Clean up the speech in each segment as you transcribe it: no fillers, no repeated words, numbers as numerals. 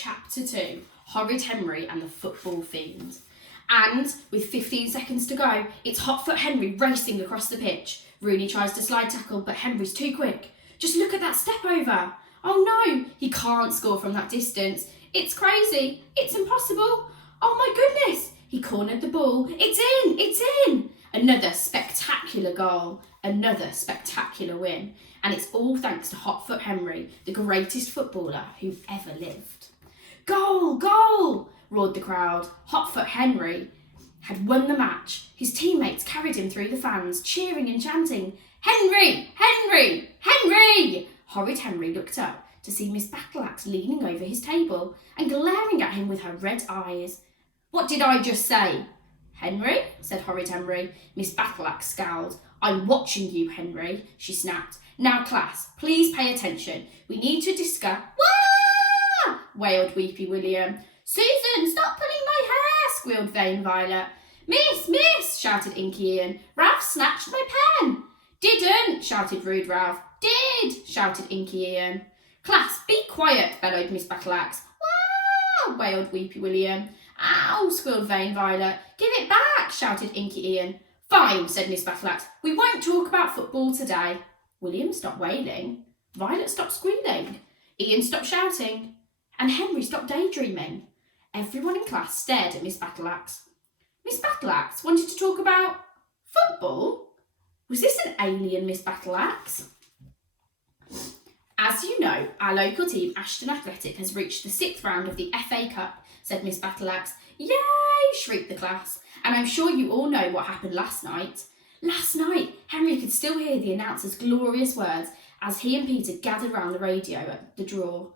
Chapter 2, Horrid Henry and the Football Fiend. And with 15 seconds to go, it's Hotfoot Henry racing across the pitch. Rooney tries to slide tackle, but Henry's too quick. Just look at that step over. Oh no, he can't score from that distance. It's crazy. It's impossible. Oh my goodness. He cornered the ball. It's in. It's in. Another spectacular goal. Another spectacular win. And it's all thanks to Hotfoot Henry, the greatest footballer who ever lived. Goal! Goal! Roared the crowd. Hotfoot Henry had won the match. His teammates carried him through the fans, cheering and chanting, "Henry! Henry! Henry!" Horrid Henry looked up to see Miss Battleaxe leaning over his table and glaring at him with her red eyes. "What did I just say?" "Henry?" said Horrid Henry. Miss Battleaxe scowled. "I'm watching you, Henry," she snapped. "Now, class, please pay attention. We need to discuss..." "Wah!" wailed Weepy William. "Susan, stop pulling my hair!" squealed Vain Violet. "Miss, miss!" shouted Inky Ian. "Ralph snatched my pen!" "Didn't!" shouted Rude Ralph. "Did!" shouted Inky Ian. "Class, be quiet!" bellowed Miss Battleaxe. "Wah!" wailed Weepy William. "Ow!" squealed Vain Violet. "Give it back!" shouted Inky Ian. "Fine," said Miss Battleaxe. "We won't talk about football today." William stopped wailing. Violet stopped squealing. Ian stopped shouting. And Henry stopped daydreaming. Everyone in class stared at Miss Battleaxe. Miss Battleaxe wanted to talk about football? Was this an alien Miss Battleaxe? "As you know, our local team, Ashton Athletic, has reached the 6th round of the FA Cup," said Miss Battleaxe. "Yay!" shrieked the class. "And I'm sure you all know what happened last night." Last night, Henry could still hear the announcer's glorious words as he and Peter gathered round the radio at the draw,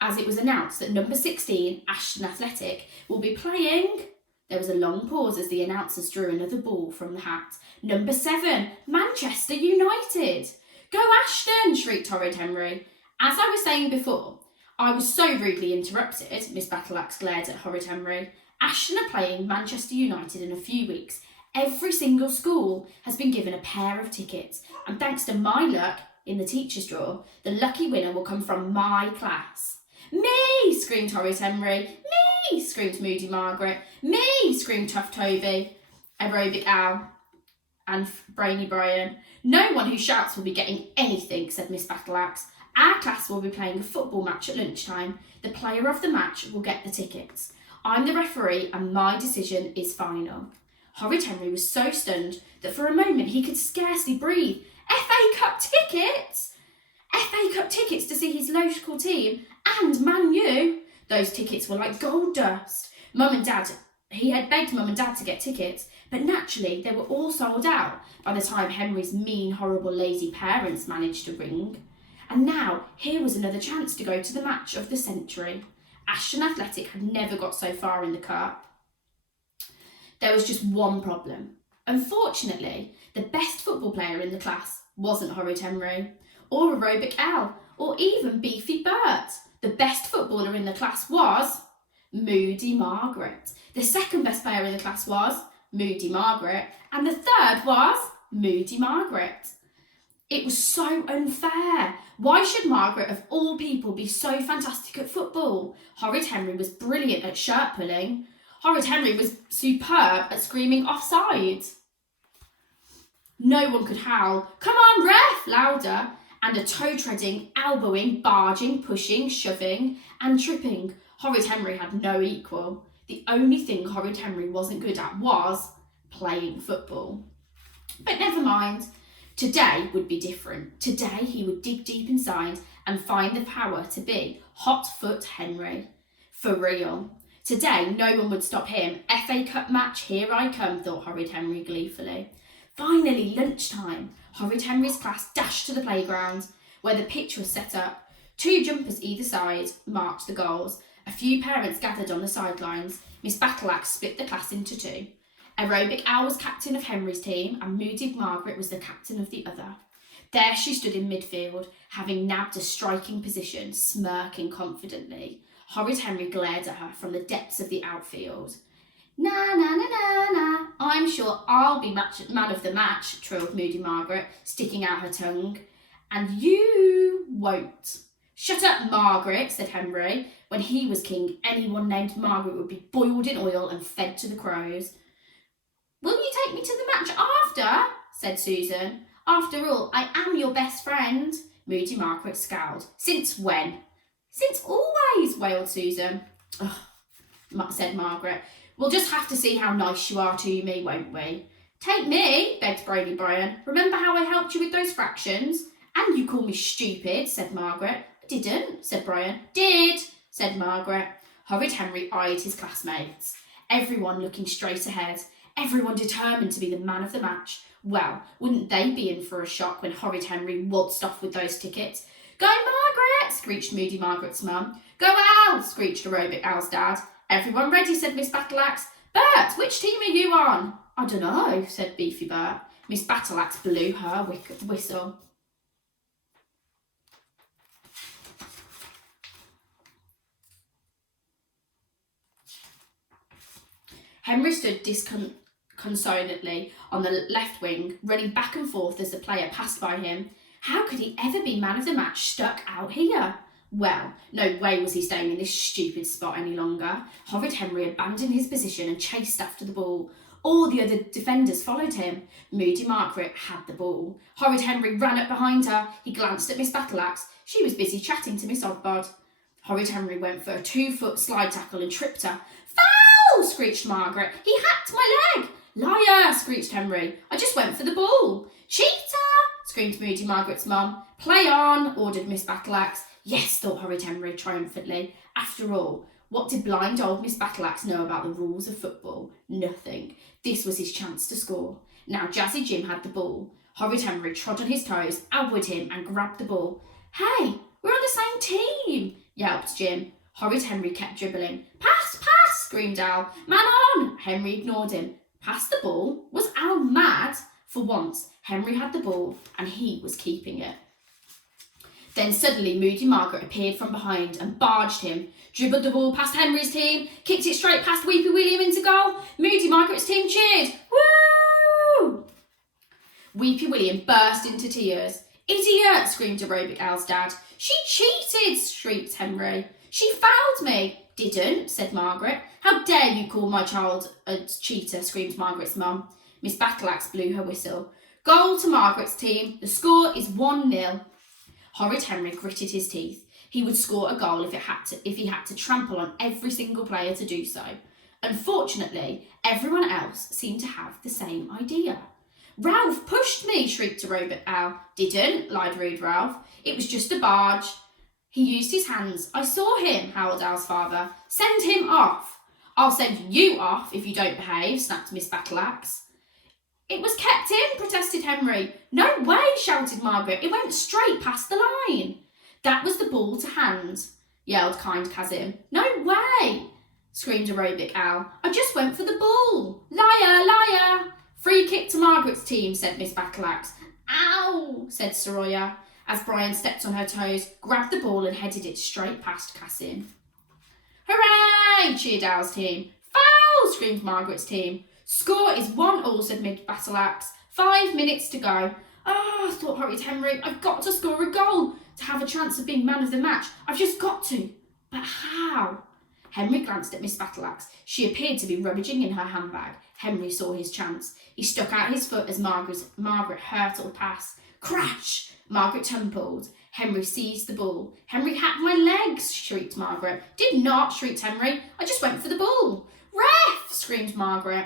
as it was announced that number 16, Ashton Athletic, will be playing... There was a long pause as the announcers drew another ball from the hat. "Number 7, Manchester United." "Go Ashton!" shrieked Horrid Henry. "As I was saying before, I was so rudely interrupted," Miss Battleaxe glared at Horrid Henry. "Ashton are playing Manchester United in a few weeks. Every single school has been given a pair of tickets, and thanks to my luck in the teacher's draw, the lucky winner will come from my class." "Me!" screamed Horrid Henry. "Me!" screamed Moody Margaret. "Me!" screamed Tough Toby, Aerobic Al, and Brainy Brian. "No one who shouts will be getting anything," said Miss Battleaxe. "Our class will be playing a football match at lunchtime. The player of the match will get the tickets. I'm the referee and my decision is final." Horrid Henry was so stunned that for a moment he could scarcely breathe. FA Cup tickets! FA Cup tickets to see his local team and Man U. Those tickets were like gold dust. He had begged Mum and Dad to get tickets, but naturally they were all sold out by the time Henry's mean, horrible, lazy parents managed to ring. And now here was another chance to go to the match of the century. Ashton Athletic had never got so far in the cup. There was just one problem. Unfortunately, the best football player in the class wasn't Horrid Henry, or Aerobic Al, or even Beefy Bert. The best footballer in the class was Moody Margaret. The second best player in the class was Moody Margaret, and the third was Moody Margaret. It was so unfair. Why should Margaret, of all people, be so fantastic at football? Horrid Henry was brilliant at shirt pulling. Horrid Henry was superb at screaming offside. No one could howl, "Come on, ref!" louder, and a toe-treading, elbowing, barging, pushing, shoving and tripping. Horrid Henry had no equal. The only thing Horrid Henry wasn't good at was playing football. But never mind. Today would be different. Today he would dig deep inside and find the power to be Hotfoot Henry. For real. Today no one would stop him. FA Cup match, here I come, thought Horrid Henry gleefully. Finally, lunchtime. Horrid Henry's class dashed to the playground, where the pitch was set up. 2 jumpers either side marked the goals. A few parents gathered on the sidelines. Miss Battleaxe split the class into 2. Aerobic Al was captain of Henry's team, and Moody Margaret was the captain of the other. There she stood in midfield, having nabbed a striking position, smirking confidently. Horrid Henry glared at her from the depths of the outfield. "Na na na na na, I'm sure I'll be man of the match," trilled Moody Margaret, sticking out her tongue. "And you won't," Shut up, Margaret, said Henry. When he was king, anyone named Margaret would be boiled in oil and fed to the crows. Will you take me to the match after? Said Susan. After all, I am your best friend. Moody Margaret scowled. Since when? Since always, wailed Susan. Ugh, said Margaret. We'll just have to see how nice you are to me, won't we? Take me, begged Brady Brian. Remember how I helped you with those fractions? And you call me stupid, said Margaret. I didn't, said Brian. Did, said Margaret. Horrid Henry eyed his classmates. Everyone looking straight ahead. Everyone determined to be the man of the match. Well, wouldn't they be in for a shock when Horrid Henry waltzed off with those tickets? Go Margaret, screeched Moody Margaret's mum. Go Al, screeched Aerobic Al's dad. Everyone ready, said Miss Battleaxe. Bert, which team are you on? I dunno, said Beefy Bert. Miss Battleaxe blew her whistle. Henry stood disconsolately on the left wing, running back and forth as the player passed by him. How could he ever be man of the match stuck out here? Well, no way was he staying in this stupid spot any longer. Horrid Henry abandoned his position and chased after the ball. All the other defenders followed him. Moody Margaret had the ball. Horrid Henry ran up behind her. He glanced at Miss Battleaxe. She was busy chatting to Miss Oddbod. Horrid Henry went for a 2-foot slide tackle and tripped her. Foul! Screeched Margaret. He hacked my leg. Liar! Screeched Henry. I just went for the ball. Cheater! Screamed Moody Margaret's mum. Play on! Ordered Miss Battleaxe. Yes, thought Horrid Henry triumphantly. After all, what did blind old Miss Battleaxe know about the rules of football? Nothing. This was his chance to score. Now Jazzy Jim had the ball. Horrid Henry trod on his toes, elbowed him and grabbed the ball. Hey, we're on the same team, yelped Jim. Horrid Henry kept dribbling. Pass, pass, screamed Al. Man on! Henry ignored him. Pass the ball? Was Al mad? For once, Henry had the ball and he was keeping it. Then suddenly Moody Margaret appeared from behind and barged him, dribbled the ball past Henry's team, kicked it straight past Weepy William into goal. Moody Margaret's team cheered. Woo! Weepy William burst into tears. Idiot, screamed Aerobic Al's dad. She cheated, shrieked Henry. She fouled me. Didn't, said Margaret. How dare you call my child a cheater, screamed Margaret's mum. Miss Battleaxe blew her whistle. Goal to Margaret's team. The score is 1-0. Horrid Henry gritted his teeth. He would score a goal if he had to trample on every single player to do so. Unfortunately, everyone else seemed to have the same idea. Ralph pushed me, shrieked Aerobic Al. Didn't, lied rude Ralph. It was just a barge. He used his hands. I saw him, howled Al's father. Send him off. I'll send you off if you don't behave, snapped Miss Battleaxe. It was kept in, protested Henry. No way, shouted Margaret. It went straight past the line. That was the ball to hand, yelled kind Kazim. No way, screamed Aerobic Al. I just went for the ball. Liar, liar. Free kick to Margaret's team, said Miss Battleaxe. Ow, said Soroya, as Brian stepped on her toes, grabbed the ball and headed it straight past Cassim. Hooray, cheered Al's team. Foul, screamed Margaret's team. Score is 1-1, said Miss Battleaxe. 5 minutes to go. Thought Horrid Henry, I've got to score a goal to have a chance of being man of the match. I've just got to. But how? Henry glanced at Miss Battleaxe. She appeared to be rummaging in her handbag. Henry saw his chance. He stuck out his foot as Margaret hurtled past. Crash! Margaret tumbled. Henry seized the ball. Henry hacked my legs, shrieked Margaret. Did not, shrieked Henry. I just went for the ball. Ref! Screamed Margaret.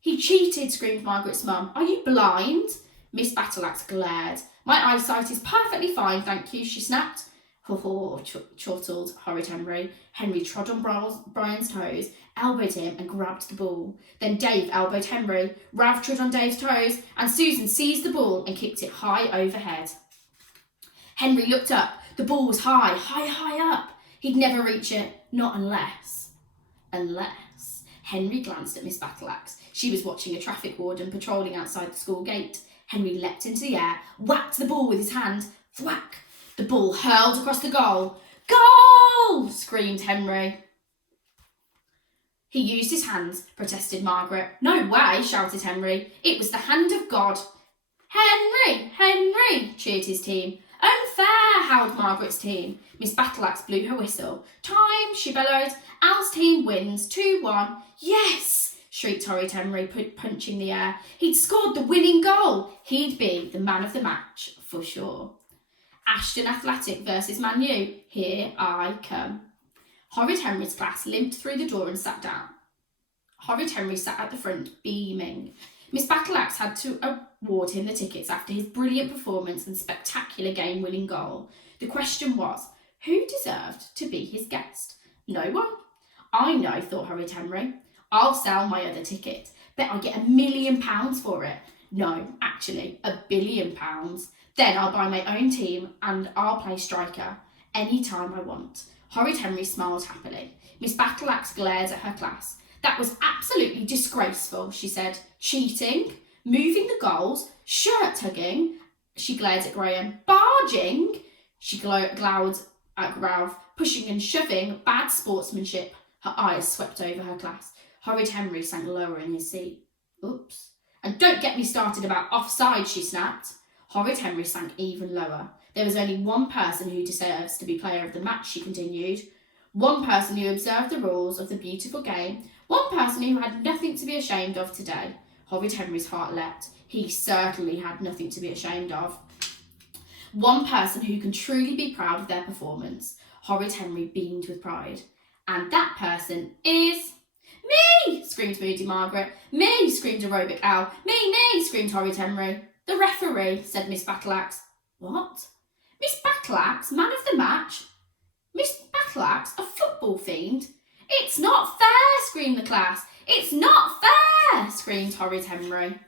He cheated, screamed Margaret's mum. Are you blind? Miss Battleaxe glared. My eyesight is perfectly fine, thank you, she snapped. Ho, chortled Horrid Henry. Henry trod on Brian's toes, elbowed him and grabbed the ball. Then Dave elbowed Henry. Ralph trod on Dave's toes and Susan seized the ball and kicked it high overhead. Henry looked up. The ball was high, high up. He'd never reach it, not unless. Henry glanced at Miss Battleaxe. She was watching a traffic warden patrolling outside the school gate. Henry leapt into the air, whacked the ball with his hand. Thwack! The ball hurled across the goal. Goal! Screamed Henry. He used his hands, protested Margaret. No way, shouted Henry. It was the hand of God. Henry! Henry! Cheered his team. Unfair, howled Margaret's team. Miss Battleaxe blew her whistle. Time, she bellowed. Al's team wins, 2-1. Yes, shrieked Horrid Henry, punching the air. He'd scored the winning goal. He'd be the man of the match, for sure. Ashton Athletic versus Man U. Here I come. Horrid Henry's class limped through the door and sat down. Horrid Henry sat at the front, beaming. Miss Battleaxe had to award him the tickets after his brilliant performance and spectacular game-winning goal. The question was, who deserved to be his guest? No one. I know, thought Horrid Henry. I'll sell my other ticket. Bet I get £1 million for it. No, actually, £1 billion. Then I'll buy my own team and I'll play striker any time I want. Horrid Henry smiled happily. Miss Battleaxe glared at her class. That was absolutely disgraceful, she said. Cheating, moving the goals, shirt-tugging. She glared at Graham. Barging, she glowered at Ralph. Pushing and shoving, bad sportsmanship. Her eyes swept over her class. Horrid Henry sank lower in his seat. Oops. And don't get me started about offside, she snapped. Horrid Henry sank even lower. There was only one person who deserves to be player of the match, she continued. One person who observed the rules of the beautiful game. One person who had nothing to be ashamed of today. Horrid Henry's heart leapt. He certainly had nothing to be ashamed of. One person who can truly be proud of their performance. Horrid Henry beamed with pride. And that person is... Me! Screamed Moody Margaret. Me! Screamed aerobic Al. Me! Screamed Horrid Henry. The referee, said Miss Battleaxe. What? Miss Battleaxe, man of the match? Miss Battleaxe, a football fiend? It's not fair, screamed the class. It's not fair, screamed Horrid Henry.